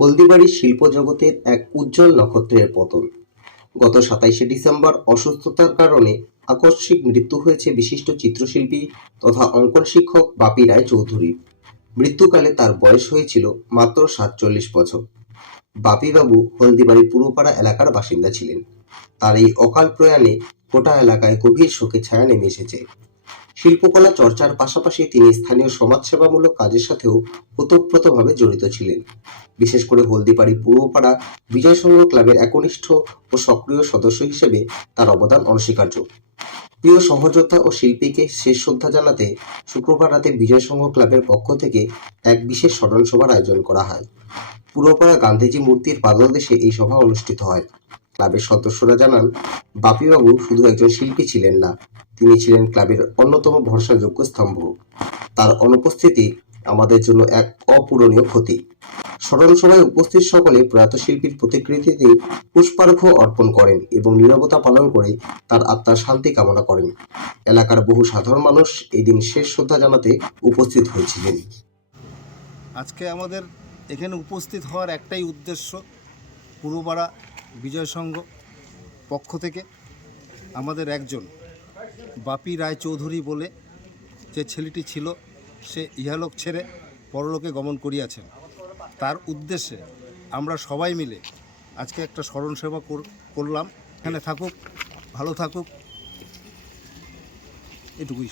হলদিবাড়ির শিল্প জগতের এক উজ্জ্বল নক্ষত্রের পতন। গত সাতাইশে ডিসেম্বর অসুস্থতার কারণে আকস্মিক মৃত্যু হয়েছে বিশিষ্ট চিত্রশিল্পী তথা অঙ্কন শিক্ষক বাপি রায় চৌধুরীর মৃত্যুকালে তার বয়স হয়েছিল মাত্র সাতচল্লিশ বছর। বাপিবাবু হলদিবাড়ি পুরোপাড়া এলাকার বাসিন্দা ছিলেন। তার এই অকাল প্রয়াণে গোটা এলাকায় গভীর শোকের ছায়া নেমে এসেছে। শিল্পকলা চর্চার পাশাপাশি তিনি স্থানীয় সমাজসেবামূলক কাজের সাথেও ওতপ্রোতভাবে জড়িত ছিলেন। বিশেষ করে হলদিবাড়ি পূর্বপাড়া বিজয় সংঘ ক্লাবের একনিষ্ঠ ও সক্রিয় সদস্য হিসেবে তার অবদান অনস্বীকার্য। প্রিয় সহযোদ্ধা ও শিল্পীকে শেষ শ্রদ্ধা জানাতে শুক্রবার রাতে বিজয় সংঘ ক্লাবের পক্ষ থেকে এক বিশেষ স্মরণ সভার আয়োজন করা হয়। পূর্বপাড়া গান্ধীজি মূর্তির পাদলদেশে এই সভা অনুষ্ঠিত হয়। ক্লাবের সদস্যরা জানান, বাপিবাবু শুধু একজন শিল্পী ছিলেন না তিনি ছিলেন ক্লাবের অন্যতম ভরসাযোগ্য স্তম্ভ। তার অনুপস্থিতি আমাদের জন্য এক অপূরণীয় ক্ষতি। স্মরণ সভায় উপস্থিত সকলে প্রয়াত শিল্পীর প্রতিকৃতিতে পুষ্পার্ঘ্য অর্পণ করেন এবং নীরবতা পালন করে তার আত্মার শান্তি কামনা করেন। এলাকার বহু সাধারণ মানুষ এই দিন শেষ শ্রদ্ধা জানাতে উপস্থিত হয়েছিলেন। আজকে আমাদের এখানে উপস্থিত হওয়ার একটাই উদ্দেশ্য পূর্বপাড়া বিজয় সংঘ পক্ষ থেকে আমাদের একজন বাপি রায় চৌধুরী বলে যে ছেলেটি ছিল, সে ইহালোক ছেড়ে পরলোকে গমন করিয়াছেন। তার উদ্দেশ্যে আমরা সবাই মিলে আজকে একটা স্মরণ সেবা কর- করলাম। এখানে থাকুক, ভালো থাকুক। এটুকুই